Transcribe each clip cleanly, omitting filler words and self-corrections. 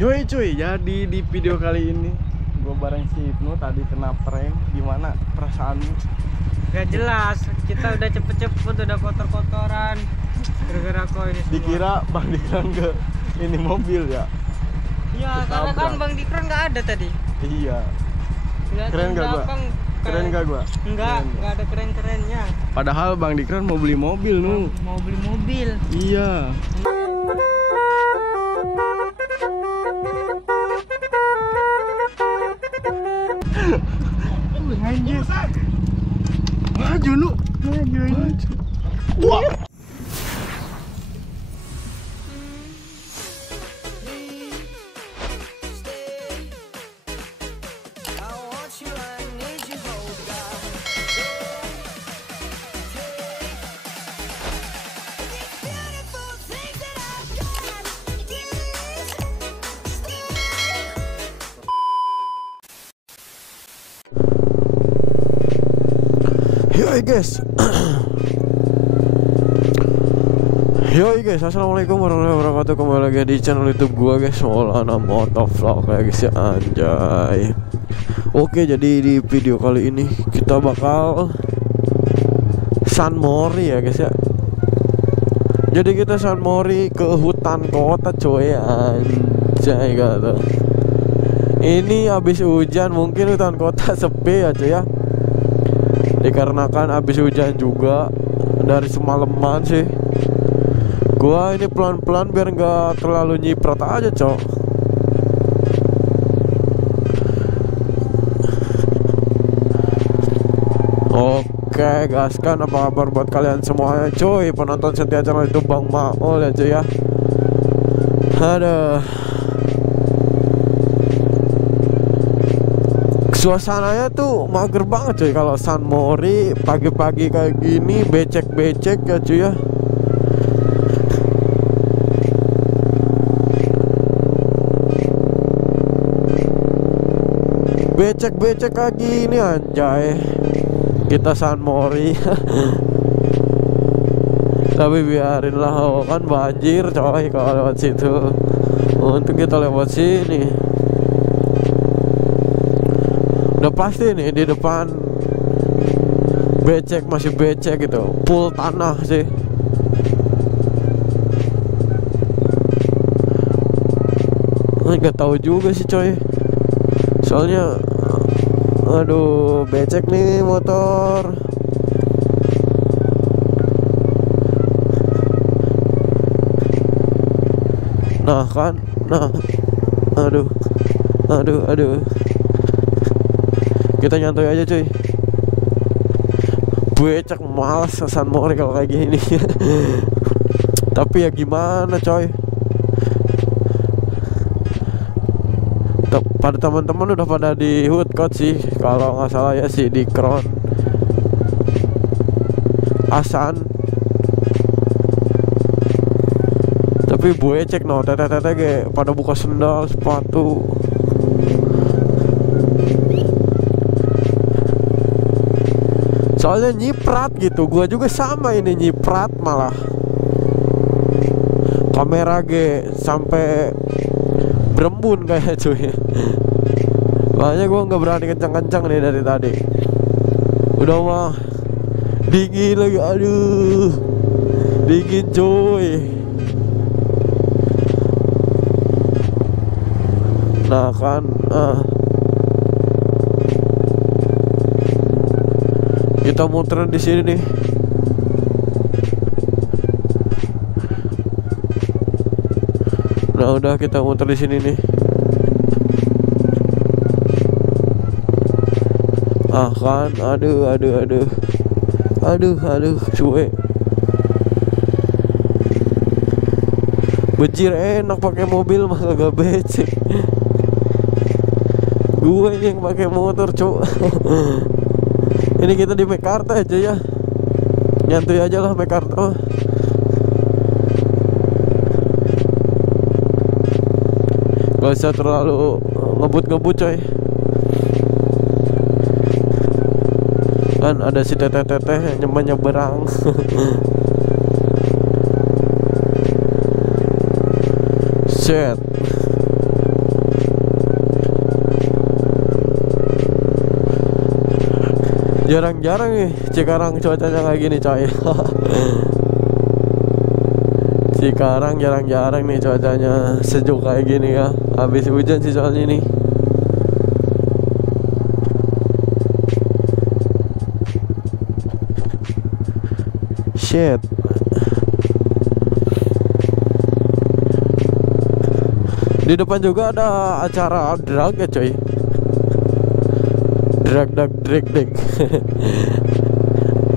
Yoi cuy, jadi di video kali ini gue bareng si Ibnu tadi kena prank. Gimana perasaanmu? Gak jelas, kita udah cepet-cepet, udah kotor-kotoran gara-gara kau ini semua. Dikira Bang Dikran ke ini mobil ya? Iya, karena kan Bang Dikran nggak ada tadi. Iya. Lihat Keren gak gua? belakang, Keren gak gua? Enggak, Keren. nggak ada keren-kerennya. Padahal Bang Dikran mau beli mobil nu. Mau beli mobil. Iya. Anjir. Maju lu. Maju. Wah. Yoi guys, assalamualaikum warahmatullahi wabarakatuh. Kembali lagi di channel YouTube gua guys, Maulana Motovlog ya guys ya, anjay. Oke, jadi di video kali ini kita bakal San Mori ya guys ya. Jadi kita San Mori ke hutan kota coy, anjay gitu. Ini habis hujan, mungkin hutan kota sepi ya cuy ya. Dikarenakan habis hujan juga dari semalaman sih. Gua ini pelan-pelan biar nggak terlalu nyiprat aja cok. Oke gaskan, apa kabar buat kalian semuanya cuy, penonton setia channel itu Bang Maul ya cuy ya. Aduh, suasananya tuh mager banget cuy kalau San Mori pagi-pagi kayak gini, becek-becek ya cuy ya. Becek-becek kayak gini anjay. Kita San Mori. Tapi biarin lah, oh, kan banjir coy kalau lewat situ. Untuk kita lewat sini. Udah pasti nih di depan becek, masih becek gitu, full tanah sih. Nggak tahu juga sih coy. Soalnya aduh becek nih motor. Nah kan, nah aduh. Kita nyantai aja cuy. Becek, malas San Mori kalau kayak gini. Tapi ya gimana coy. Pada teman-teman udah pada di Hoodcode sih kalau nggak salah ya, si Dikron, Asan. Tapi becek no, tete pada buka sendal, sepatu. Soalnya nyiprat gitu, gua juga sama ini nyiprat malah. Kamera sampai berembun kayak cuy. Makanya gua nggak berani kencang-kencang nih dari tadi. Udah mah dingin lagi, aduh, dingin cuy. Nah kan, kita muter di sini nih. Nah udah, kita muter di sini nih. Ah kan, aduh cuy. Bejir enak pakai mobil mah gak becek. Gue ini yang pakai motor cuy. Ini kita di Mekarta aja ya, nyantai aja lah Mekarta. Gak usah terlalu ngebut coy. Kan ada si teteh-teteh yang nyeberang. Set. Jarang-jarang nih Cikarang cuacanya kayak gini coy. Cikarang jarang-jarang nih cuacanya sejuk kayak gini ya. Habis hujan sih soalnya nih. Shit. Di depan juga ada acara drag ya coy. Drag.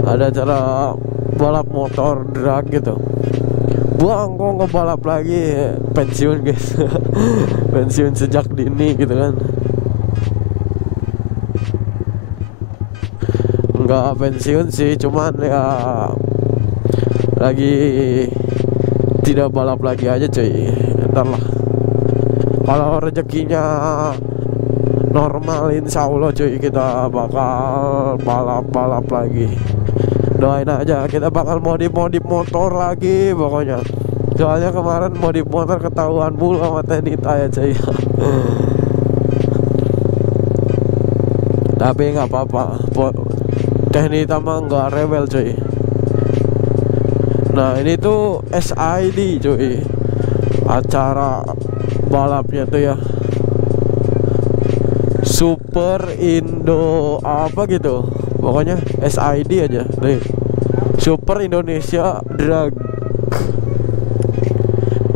Ada acara balap motor drag gitu. Buang kok ngebalap lagi, pensiun guys. Pensiun sejak dini gitu kan. Enggak pensiun sih, cuman ya lagi tidak balap lagi aja cuy. Ntar lah kalau rezekinya normal insya Allah cuy, kita bakal balap lagi. Doain aja, kita bakal modif motor lagi pokoknya. Soalnya kemarin modif motor ketahuan mulu sama Tenita ya cuy. Tapi nggak apa-apa, Tenita mah nggak rebel cuy. Nah ini tuh SID cuy, acara balapnya tuh ya, Super Indo apa gitu, pokoknya SID aja nih, Super Indonesia Drag,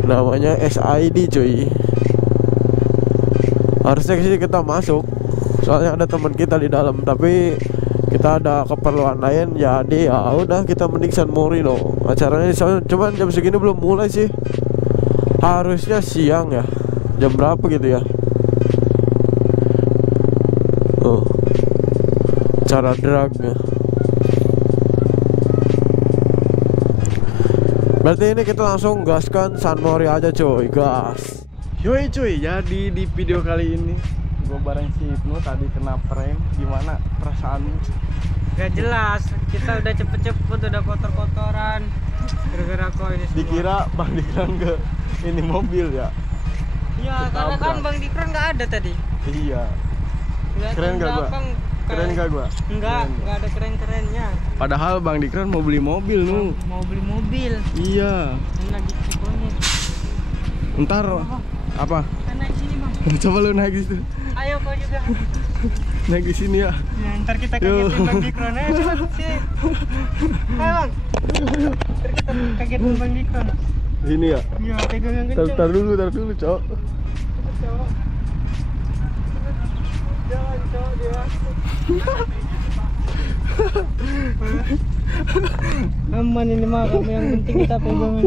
namanya SID cuy. Harusnya sih kita masuk, soalnya ada teman kita di dalam, tapi kita ada keperluan lain, jadi ya udah kita mending San Marino acaranya. Soalnya cuman jam segini belum mulai sih, harusnya siang ya, jam berapa gitu ya. Oh, cara dragnya. Berarti ini kita langsung gaskan San Mori aja cuy, gas. Yoi cuy, jadi di video kali ini gue bareng si Ibnu tadi kena prank. Gimana perasaanmu? Gak jelas, kita udah cepet-cepet, udah kotor-kotoran gara-gara kau ini semua. Dikira Bang Dikran ke ini mobil ya? Iya, karena kan Bang Dikran nggak ada tadi. Iya. Lihat Keren gak gua? Keren gak gua? Enggak ada keren-kerennya. Padahal Bang Dikran mau beli mobil nu. Mau beli mobil. Iya. Ini lagi Cikoneng. Ntar apa? Kan naik sini Bang. Coba lu naik di situ. Ayo kau juga. Naik di sini ya. Ya, ntar kita kagetin Bang Dikran. Ayo cepat sih. Ayo Bang. Ntar kita kagetin Bang Dikran. Sini ya. Iya, pegang yang kenceng. Tar dulu, cok. Cepet, cowok. Jangan cowok dia. Aman ini mah, kamu yang penting kita pegangan.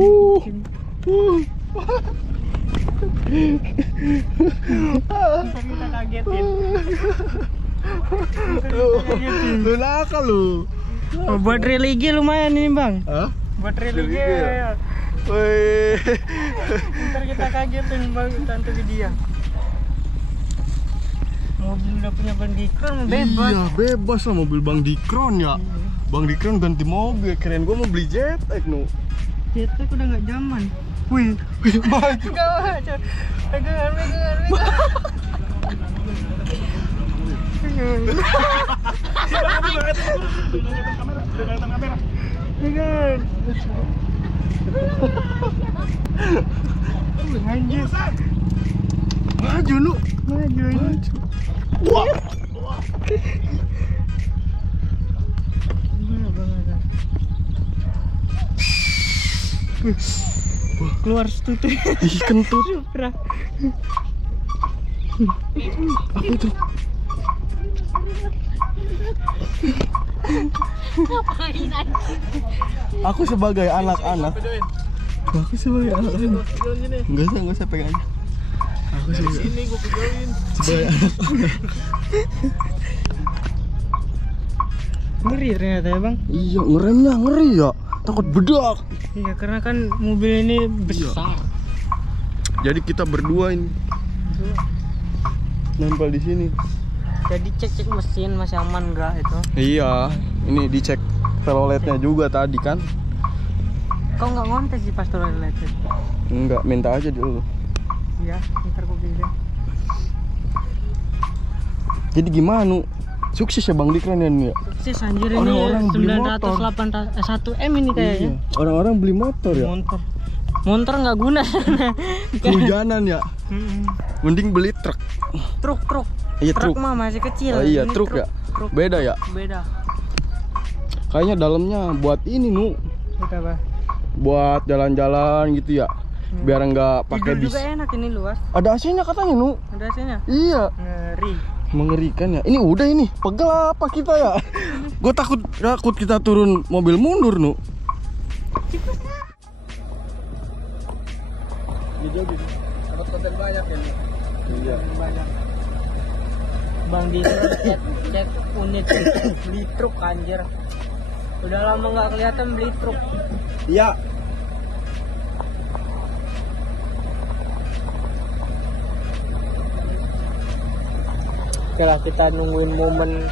Ntar kita kagetin. Lu nakal lu. Oh, buat religi lumayan ini Bang. Hah? Buat religi Religi ya? ya. Woi. Ntar kita kagetin Bang, tante dia. Mobil udah punya Bang Dikron, bebas. Iya, bebas lah mobil Bang Dikron ya. Bang Dikron ganti mobil, keren. Gua mau beli Jetek nu. Jetek udah nggak zaman. Wih, Maju. Gak, pegangan. Pegangan. Anjir. Maju lu. Maju. Wah. Keluar stutut. Ih, kentut. Supra. Apa itu? Aku sebagai anak-anak. Aku sebagai anak-anak. Enggak usah pegang aja. Aku sebagai sini gua pegangin. Sebagai anak-anak. Ngeri ternyata ya Bang. Iya, ngeri ya. Takut bedak. Iya, karena kan mobil ini besar. Jadi kita berdua ini nempel di sini. Jadi cek mesin masih aman enggak itu? Iya, ini dicek teloletnya juga tadi kan. Kau nggak ngontes sih pas toilet itu? Enggak, minta aja dulu. Iya, ntar kau bilang. Jadi gimana? Sukses ya Bang Dikran ya. Sukses anjir ini Orang-orang beli 900 1 M ini kayaknya. Iya. Orang-orang beli motor ya. Motor nggak guna. Kehujanan ya. Mending beli truk. Truk. Iya, truk. Mah masih kecil. Oh, iya, Ini truk ya. Beda ya. Beda. Kayaknya dalamnya buat ini Nu. Apa? Buat jalan-jalan gitu ya. Biar nggak pakai Tidur bis. juga enak ini luas. Ada AC-nya katanya Nu. Ada AC-nya. Iya. Ngeri. Mengerikan ya. Ini udah ini. Pegel apa kita ya? Gue takut kita turun mobil mundur Nu. Jadi dapat konten banyak ya. Iya. Banyak. Bang di cek unit beli truk anjir. Udah lama nggak kelihatan beli truk. Iya. Oke lah, kita nungguin momen